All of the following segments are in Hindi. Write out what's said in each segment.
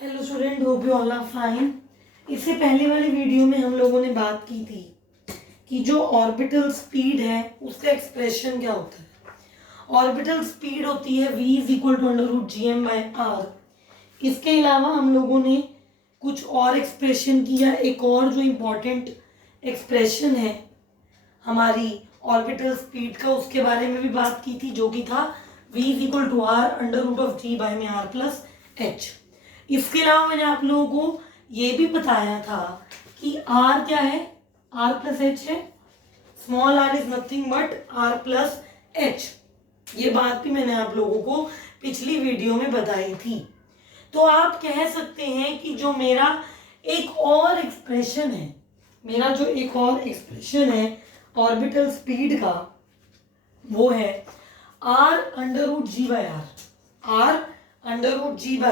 Hello student, hope you all are fine. इससे पहले वाली वीडियो में हम लोगों ने बात की थी कि जो ऑर्बिटल स्पीड है उसका एक्सप्रेशन क्या होता है। ऑर्बिटल स्पीड होती है v is equal to under root G M by R. इसके अलावा हम लोगों ने कुछ और एक्सप्रेशन किया। एक और जो इम्पोर्टेंट एक्सप्रेशन है हमारी ऑर्बिटल स्पीड का, उसके बारे में भी बात की थी, जो कि था v is equal to R under root of G by में आर प्लस एच। इसके अलावा मैंने आप लोगों को ये भी बताया था कि r क्या है, r प्लस एच है। Small r is nothing but r plus H. ये बात भी मैंने आप लोगों को पिछली वीडियो में बताई थी। तो आप कह सकते हैं कि जो मेरा एक और एक्सप्रेशन है ऑर्बिटल स्पीड का, वो है r under root G by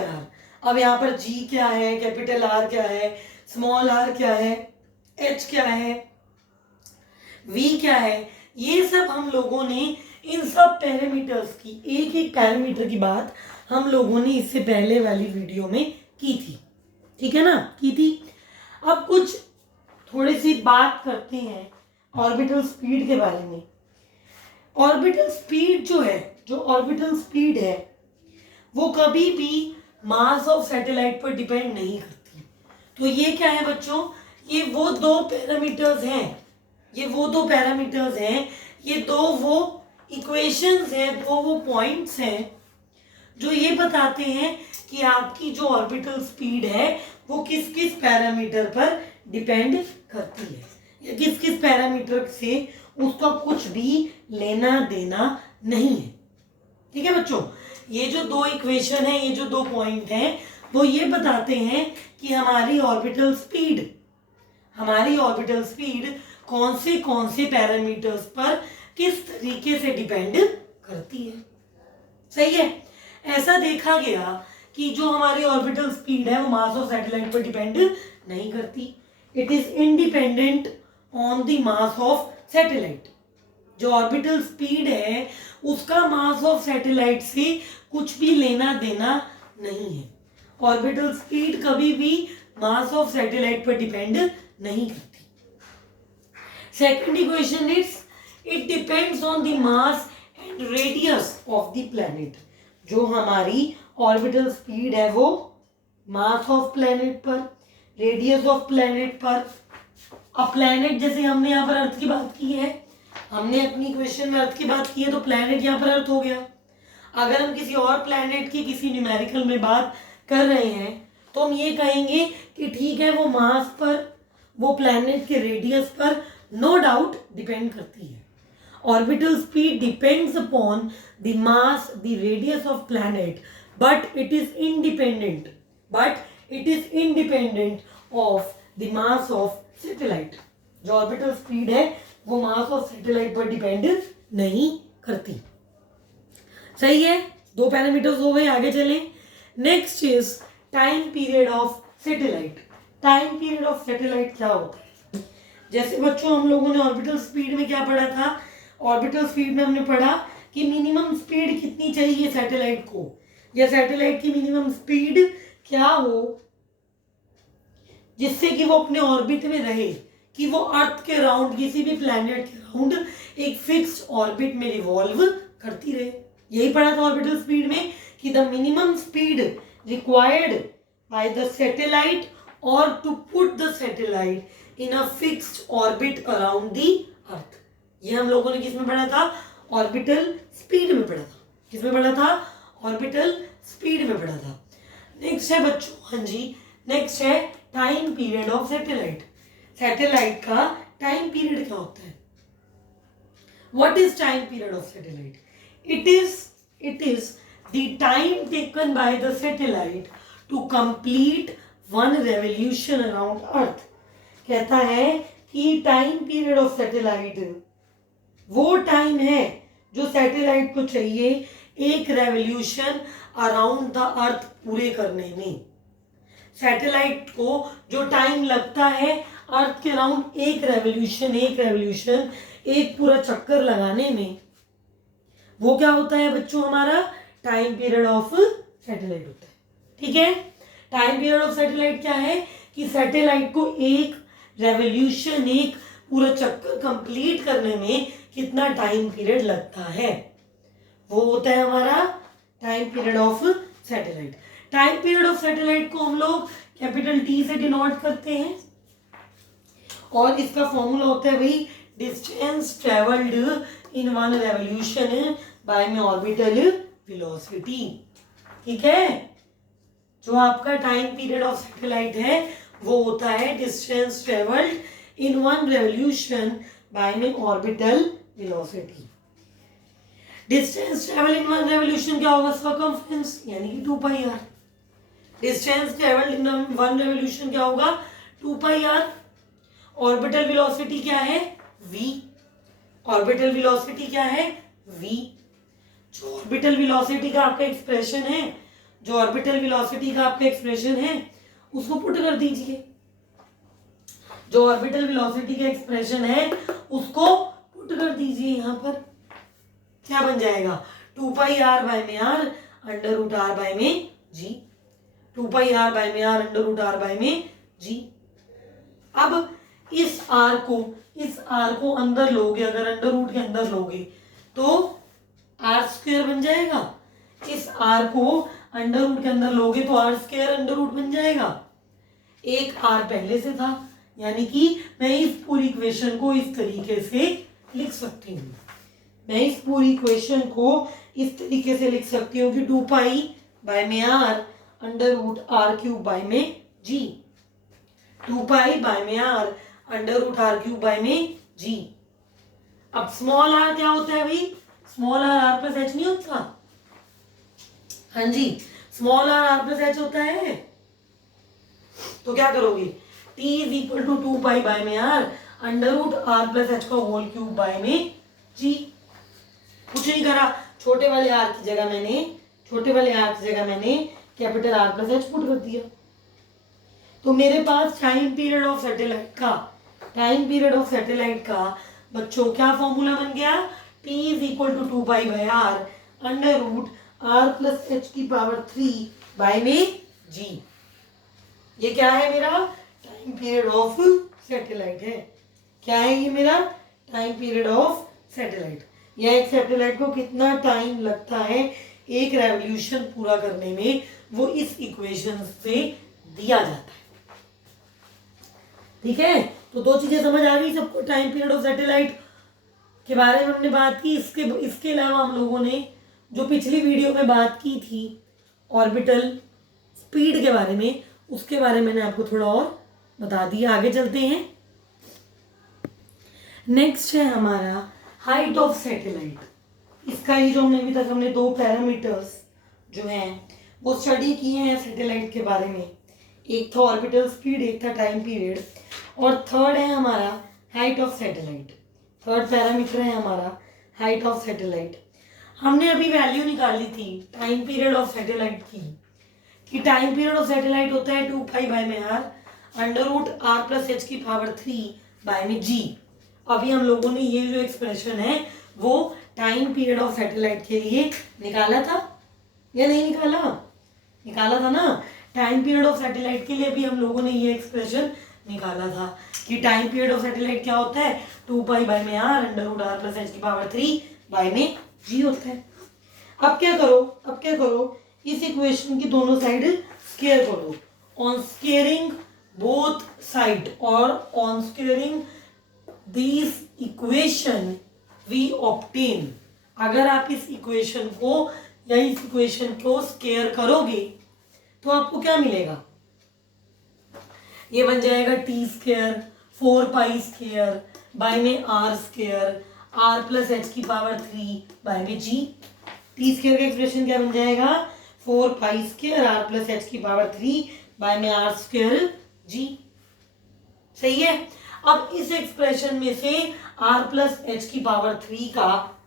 R अब यहाँ पर g क्या है, कैपिटल R क्या है, स्मॉल r क्या है, h क्या है, v क्या है, ये सब हम लोगों ने इन सब पैरामीटर्स की एक एक पैरामीटर की बात हम लोगों ने इससे पहले वाली वीडियो में की थी। ठीक है ना, की थी। अब कुछ थोड़ी सी बात करते हैं ऑर्बिटल स्पीड के बारे में। ऑर्बिटल स्पीड जो ऑर्बिटल स्पीड है वो कभी भी मास ऑफ सैटेलाइट पर डिपेंड नहीं करती। तो ये क्या है बच्चों, ये वो दो पैरामीटर्स हैं, ये दो वो इक्वेशंस हैं, दो वो पॉइंट्स हैं जो ये बताते हैं कि आपकी जो ऑर्बिटल स्पीड है वो किस किस पैरामीटर पर डिपेंड करती है, या किस किस पैरामीटर से उसका कुछ भी लेना देना नहीं है। ठीक है बच्चों, ये जो दो इक्वेशन है, ये जो दो पॉइंट हैं, वो ये बताते हैं कि हमारी ऑर्बिटल स्पीड कौन से पैरामीटर्स पर किस तरीके से डिपेंड करती है। सही है। ऐसा देखा गया कि जो हमारी ऑर्बिटल स्पीड है वो मास ऑफ सैटेलाइट पर डिपेंड नहीं करती। It is independent on the mass of satellite. जो ऑर्बिटल स्पीड है उसका मास ऑफ सैटेलाइट से कुछ भी लेना देना नहीं है। ऑर्बिटल स्पीड कभी भी मास ऑफ सैटेलाइट पर डिपेंड नहीं करती। Second equation is it depends on the mass and radius of the planet. जो हमारी ऑर्बिटल स्पीड है वो मास ऑफ प्लैनेट पर, रेडियस ऑफ प्लैनेट पर। अब प्लैनेट, जैसे हमने यहाँ पर अर्थ की बात की है, हमने अपनी इक्वेशन में अर्थ की बात की है, तो प्लैनेट यहाँ पर अर्थ हो गया। अगर हम किसी और प्लैनेट की किसी न्यूमेरिकल में बात कर रहे हैं तो हम ये कहेंगे कि ठीक है, वो मास पर, वो प्लैनेट के रेडियस पर नो डाउट डिपेंड करती है। Orbital speed depends upon the mass, the radius of planet, but it is independent of the mass of satellite. जो ऑर्बिटल स्पीड है वो मास ऑफ सैटेलाइट पर डिपेंड नहीं करती। सही है, दो पैरामीटर्स हो गए। आगे चलें। Next is time period of satellite. Time period of satellite क्या होता है? जैसे बच्चों हम लोगों ने ऑर्बिटल स्पीड में क्या पढ़ा था, ऑर्बिटल स्पीड में हमने पढ़ा कि मिनिमम स्पीड कितनी चाहिए सैटेलाइट को, या सैटेलाइट की मिनिमम स्पीड क्या हो जिससे कि वो अपने ऑर्बिट में रहे, कि वो अर्थ के राउंड, किसी भी प्लैनेट के राउंड एक फिक्स्ड ऑर्बिट में रिवॉल्व करती रहे। यही पढ़ा था ऑर्बिटल स्पीड में कि the minimum speed required by the satellite और to put the satellite in a fixed orbit around the earth. ये हम लोगों ने किसमें पढ़ा था? ऑर्बिटल स्पीड में पढ़ा था। किसमें पढ़ा था? ऑर्बिटल स्पीड में पढ़ा था। नेक्स्ट है बच्चों, हाँ जी, नेक्स्ट है time period of satellite. Satellite का टाइम पीरियड क्या होता है? What is time period of satellite? It is the time taken by the satellite to complete one revolution around Earth. कहता है कि टाइम पीरियड ऑफ सैटेलाइट वो टाइम है जो सैटेलाइट को चाहिए एक रेवोल्यूशन अराउंड द अर्थ पूरे करने में। सैटेलाइट को जो टाइम लगता है अर्थ के राउंड एक रेवोल्यूशन, एक पूरा चक्कर लगाने में, वो क्या होता है बच्चों? हमारा टाइम पीरियड ऑफ सैटेलाइट होता है। ठीक है, टाइम पीरियड ऑफ सैटेलाइट क्या है कि सैटेलाइट को एक रेवोल्यूशन, एक पूरा चक्कर कंप्लीट करने में कितना टाइम पीरियड लगता है, वो होता है हमारा time period of satellite. Time period of satellite को हम लोग कैपिटल टी से डिनोट करते हैं और इसका फॉर्मूला होता है भाई distance travelled in one revolution by में ऑर्बिटल वेलोसिटी। ठीक है, जो आपका टाइम पीरियड ऑफ सैटेलाइट है वो होता है distance travelled in one revolution by में orbital velocity. Distance travel in one revolution क्या होगा, सर्कमफ्रेंस, यानी कि 2 pi R. Distance travelled in one revolution क्या होगा, 2 पाई आर। ऑर्बिटल वेलोसिटी क्या है, v। ऑर्बिटल वेलोसिटी क्या है, v। जो ऑर्बिटल वेलोसिटी का आपका एक्सप्रेशन है, जो ऑर्बिटल वेलोसिटी का आपका एक्सप्रेशन है उसको पुट कर दीजिए। जो ऑर्बिटल वेलोसिटी का एक्सप्रेशन है उसको पुट कर दीजिए यहाँ पर। क्या बन जाएगा, 2 पाई आर बाय में R under root R by में जी। 2 पाई आर बाय में R under root R by में जी। अब इस आर को अंदर लोगे, अगर अंडर रूट के अंदर लोगे तो आर स्क्वायर बन जाएगा। इस आर को अंडर रूट के अंदर लोगे तो आर स्क्वायर अंडर रूट बन जाएगा। एक आर पहले से था, यानी कि मैं इस पूरी इक्वेशन को इस तरीके से लिख सकती हूँ। मैं इस पूरी इक्वेशन को इस तरीके से लिख सकती हूँ कि 2 पाई बाय में R under root R cube by में जी। 2 पाई बाय में R under root R cube by में जी। अब स्मॉल आर क्या होता है भाई, स्मॉल आर प्लस एच नहीं होता। हाँ जी, स्मॉल आर प्लस एच होता है। तो क्या करोगे, T is equal to 2 pi by में R under root R plus H का होल क्यूब बाय में जी। कुछ नहीं करा, छोटे वाले आर की जगह मैंने capital R plus H put कर दिया। तो मेरे पास टाइम पीरियड ऑफ सैटेलाइट का बच्चों क्या फॉर्मूला बन गया, T is equal to 2 pi by R under root R plus H की पावर 3 बाय में जी। ये क्या है, मेरा टाइम पीरियड ऑफ सैटेलाइट है। क्या है ये, मेरा टाइम पीरियड ऑफ सैटेलाइट। या एक सैटेलाइट को कितना टाइम लगता है एक रेवोल्यूशन पूरा करने में, वो इस इक्वेशन से दिया जाता है। ठीक है, तो 2 चीजें समझ आ गई सबको। टाइम पीरियड ऑफ सैटेलाइट के बारे में हमने बात की। इसके अलावा हम लोगों ने जो पिछली वीडियो में बात की थी ऑर्बिटल स्पीड के बारे में, उसके बारे में मैंने आपको थोड़ा और बता दिया। आगे चलते हैं। नेक्स्ट है हमारा हाइट ऑफ सैटेलाइट। इसका ही जो हमने 2 पैरामीटर्स जो हैं वो स्टडी किए हैं सैटेलाइट के बारे में। एक था ऑर्बिटल स्पीड, एक था टाइम पीरियड, और थर्ड है हमारा height of satellite. Third parameter है हमारा हाइट ऑफ सैटेलाइट। हमने अभी वैल्यू निकाली थी टाइम पीरियड ऑफ सैटेलाइट की, कि टाइम पीरियड ऑफ सैटेलाइट होता है 2 पाई बाय में R under root R plus H की पावर 3 बाय में जी। अभी हम लोगों ने ये जो एक्सप्रेशन है वो टाइम पीरियड ऑफ सैटेलाइट के लिए निकाला था या नहीं निकाला था ना। टाइम पीरियड ऑफ सैटेलाइट के लिए भी हम लोगों ने ये एक्सप्रेशन निकाला था कि टाइम पीरियड ऑफ सैटेलाइट क्या होता है, 2 पाई बाय में R under root R plus H की पावर 3 बाय में जी होता है। अब क्या करो, इस इक्वेशन की दोनों साइड स्क्वायर करो। ऑन स्क्वेयरिंग बोथ साइड और on squaring this equation we obtain. अगर आप इस इक्वेशन को या इस इक्वेशन को स्क्वायर करोगे तो आपको क्या मिलेगा, ये बन जाएगा T square 4 pi square by में R square R plus H की पावर 3 बाय में जी। टी स्क्वायर का एक्सप्रेशन क्या बन जाएगा, 4 pi square R plus H की पावर 3 बाय में आर स्क्वायर जी। सही है। अब इस एक्सप्रेशन में से आर प्लस एच की पावर 3 का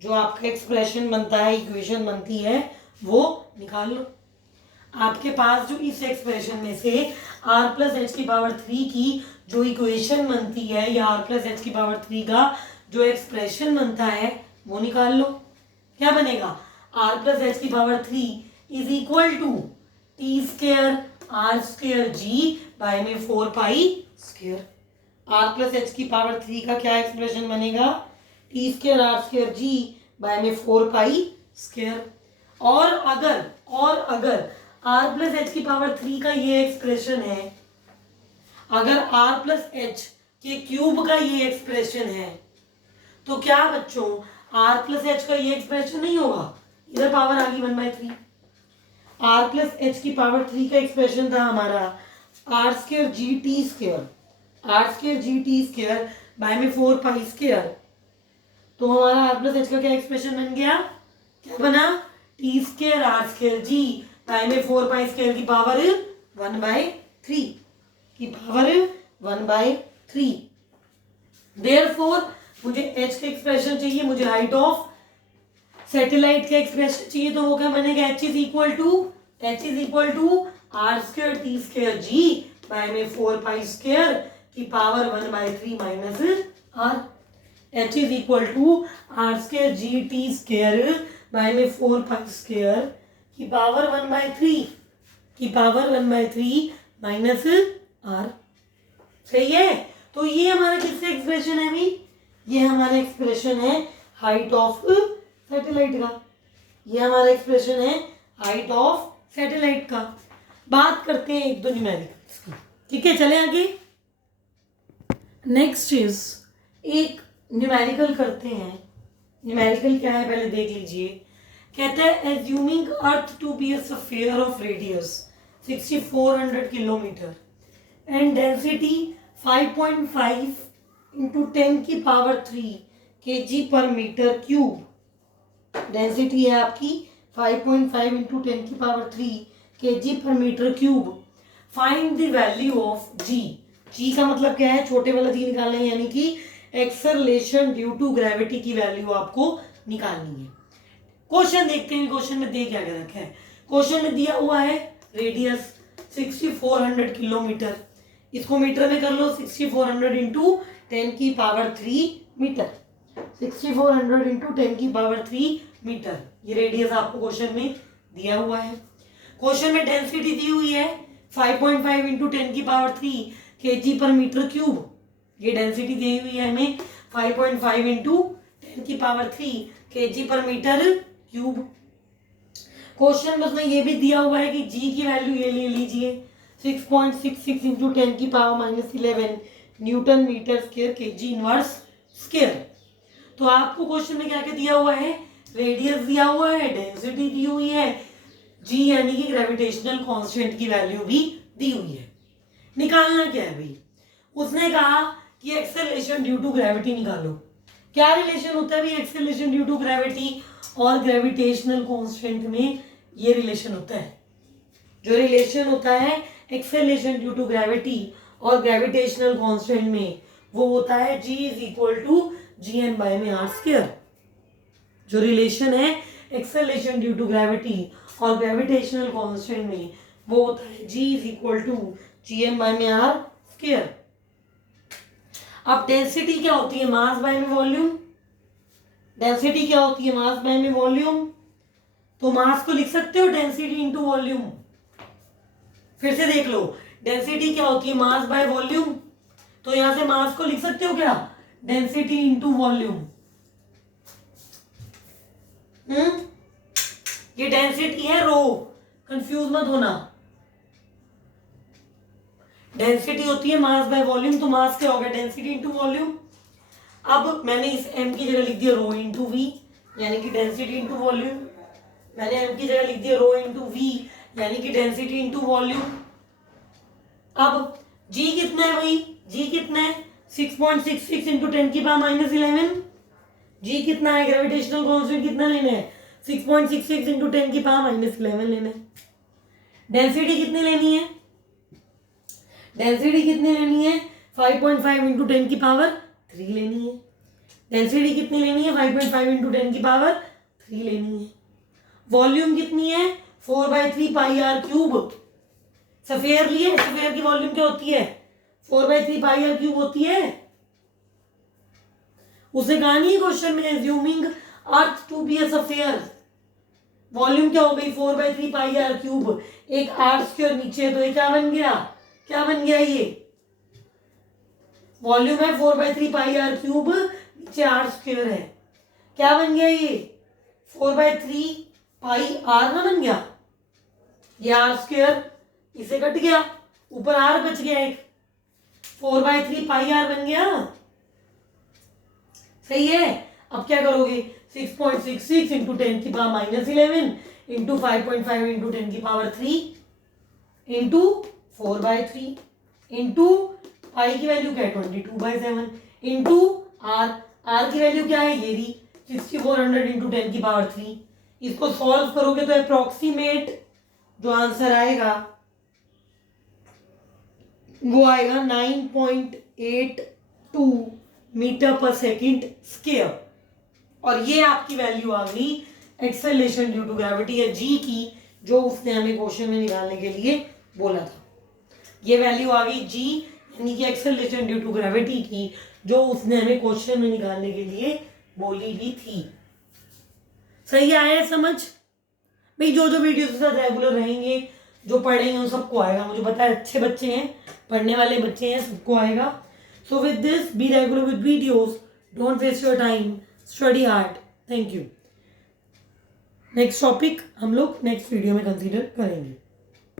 जो आपका एक्सप्रेशन बनता है, इक्वेशन बनती है, वो निकाल लो। आपके पास जो इस एक्सप्रेशन में से आर प्लस एच की पावर 3 की जो इक्वेशन बनती है या आर प्लस एच की पावर 3 का जो एक्सप्रेशन बनता है वो निकाल लो। क्या बनेगा, आर प्लस एच की power 3 is equal to T square R square G by में 4 pi square. R plus H की पावर 3 का क्या एक्सप्रेशन बनेगा? T square R square G by में 4 पाई स्क्वेयर। और अगर आर प्लस एच की पावर 3 का ये एक्सप्रेशन है, अगर आर प्लस एच के क्यूब का ये एक्सप्रेशन है, तो क्या बच्चों आर प्लस एच का ये एक्सप्रेशन नहीं होगा? इधर पावर आ गई 1/3। आर प्लस एच की पावर 3 का एक्सप्रेशन था हमारा R square G T square, R square G T square by में 4 पाई स्क्वेयर। तो हमारा आर प्लस एच का क्या एक्सप्रेशन बन गया? क्या बना? T square R square G by में 4 पाई स्क्वेयर की पावर 1/3 की पावर 1/3। देयरफॉर मुझे एच का एक्सप्रेशन चाहिए, मुझे हाइट ऑफ सैटेलाइट का एक्सप्रेशन चाहिए, तो वो क्या बनेगा? H is equal to R square T square G by में 4 पाई स्क्वेयर की power 1/3 minus R. H is equal to R square G T square by में 4 पाई स्क्वेयर की पावर 1/3 माइनस आर। सही है? तो ये हमारा किसका एक्सप्रेशन है भाई? ये हमारा एक्सप्रेशन है हाइट ऑफ सैटेलाइट का। ये हमारा एक्सप्रेशन है हाइट ऑफ सैटेलाइट का। बात करते हैं एक दो न्यूमेरिकल्स की। ठीक है, चले आगे। नेक्स्ट इज एक न्यूमेरिकल करते हैं। न्यूमेरिकल क्या है पहले देख लीजिए। कहता है assuming earth to be a sphere of radius 6400 kilometre and density 5.5 into 10 की power 3 kg per metre cube. Density है आपकी 5.5 इंटू 10 की power 3 kg per metre cube. Find the value of G. G का मतलब क्या है? छोटे वाला जी निकालना है, यानी कि एक्सेलरेशन ड्यू टू ग्रेविटी की वैल्यू आपको निकालनी है। क्वेश्चन देखते हैं क्वेश्चन में दे क्या क्या रखा है। क्वेश्चन में दिया हुआ है रेडियस 6400 किलोमीटर, इसको मीटर में कर लो 6400 इंटू 10 की पावर 3 मीटर। 6400 इंटू 10 की पावर 3 मीटर, ये रेडियस आपको क्वेश्चन में दिया हुआ है। क्वेश्चन में डेंसिटी दी हुई है 5.5 इंटू 10 की power 3 kg per metre cube. ये डेंसिटी दी हुई है हमें 5.5 इंटू 10 की power 3 kg per metre cube. Question में उसमें ये भी दिया हुआ है कि जी की वैल्यू ये ले लीजिए 6.66 इंटू 10 की power -11 newton metre square kg inverse square. तो आपको क्वेश्चन में क्या क्या दिया हुआ है? रेडियस दिया हुआ है, डेंसिटी दी हुई है, जी यानी कि ग्रेविटेशनल कांस्टेंट की वैल्यू भी दी हुई है। निकालना क्या है भाई? उसने कहा कि एक्सेलरेशन ड्यू टू ग्रेविटी निकालो। क्या रिलेशन होता है भाई एक्सेलरेशन ड्यू टू ग्रेविटी और ग्रेविटेशनल कांस्टेंट में? ये रिलेशन होता है, जो रिलेशन होता है एक्सेलरेशन ड्यू टू ग्रेविटी और ग्रेविटेशनल कांस्टेंट में, वो होता है G is equal to G M by में आर स्क्वायर। जो रिलेशन है एक्सेलरेशन ड्यू टू ग्रेविटी और ग्रेविटेशनल कांस्टेंट में, वो होता है G is equal to G M by में आर स्क्वायर। अब डेंसिटी क्या होती है? मास बाय में वॉल्यूम। डेंसिटी क्या होती है? मास बाय में वॉल्यूम। तो मास को लिख सकते हो डेंसिटी इंटू वॉल्यूम। फिर से देख लो, डेंसिटी क्या होती है? Mass by volume. तो यहां से मास को लिख सकते हो क्या? Density into volume. ये डेंसिटी है रो, कंफ्यूज मत होना। डेंसिटी होती है मास बाय वॉल्यूम, तो मास क्या होगा? Density into volume. अब मैंने इस m की जगह लिख दिया रो इंटू वी, यानी कि डेंसिटी इंटू वॉल्यूम। मैंने m की जगह लिख दिया रो इंटू वी, यानी कि डेंसिटी इंटू वॉल्यूम। अब g कितना है भाई? g कितना है? 6.66 इंटू 10 की पावर -11। g कितना है? ग्रेविटेशनल कांस्टेंट कितना लेना है? 6.66 इंटू 10 की पावर -11 लेना है। डेंसिटी कितनी लेनी है? डेंसिटी कितनी लेनी है? 5.5 इंटू 10 की पावर 3 लेनी है। डेंसिटी कितनी लेनी है? 5.5 इंटू 10 की पावर 3 लेनी है। वॉल्यूम कितनी है? 4/3 पाई आर क्यूब। सफेयर लिए, सफेयर की वॉल्यूम क्या होती है? 4/3 पाई आर क्यूब होती है। उसे कहा नहीं क्वेश्चन में assuming earth to be a sphere, volume क्या हो गई 4/3 पाई आर क्यूब, एक आर स्क्वायर नीचे, तो ये क्या बन गया, क्या बन गया, ये वॉल्यूम है 4/3 पाई आर क्यूब, नीचे आर स्क्वायर है, क्या बन गया ये 4/3 पाई आर ना बन गया, ये आर स्क्वायर इसे कट गया, ऊपर आर बच गया एक, 4/3 पाई आर बन गया, सही है। अब क्या करोगे 6.66 इंटू 10 की पावर -11 इंटू 5.5 इंटू 10 की पावर 3 इंटू 4/3 इंटू पाई की वैल्यू क्या है 22/7 इंटू आर, आर की वैल्यू क्या है ये रही 6400 इंटू 10 की पावर 3। इसको सॉल्व करोगे तो अप्रोक्सीमेट जो आंसर आएगा वो आएगा 9.82 मीटर पर सेकंड स्क्वायर, और ये आपकी वैल्यू आ गई एक्सेलरेशन ड्यू टू ग्रेविटी या जी की, जो उसने हमें क्वेश्चन में निकालने के लिए बोला था। ये वैल्यू आ गई जी यानी कि एक्सेलरेशन ड्यू टू ग्रेविटी की, जो उसने हमें क्वेश्चन में निकालने के लिए बोली भी थी। सही आया समझ भाई? जो जो वीडियो के साथ रेगुलर रहेंगे, जो पढ़ेंगे उन सबको आएगा, मुझे पता है अच्छे बच्चे हैं, पढ़ने वाले बच्चे हैं, सबको आएगा। So with this be regular with videos, don't waste your time, study hard. Thank you. Next topic हम लोग नेक्स्ट वीडियो में कंसीडर करेंगे।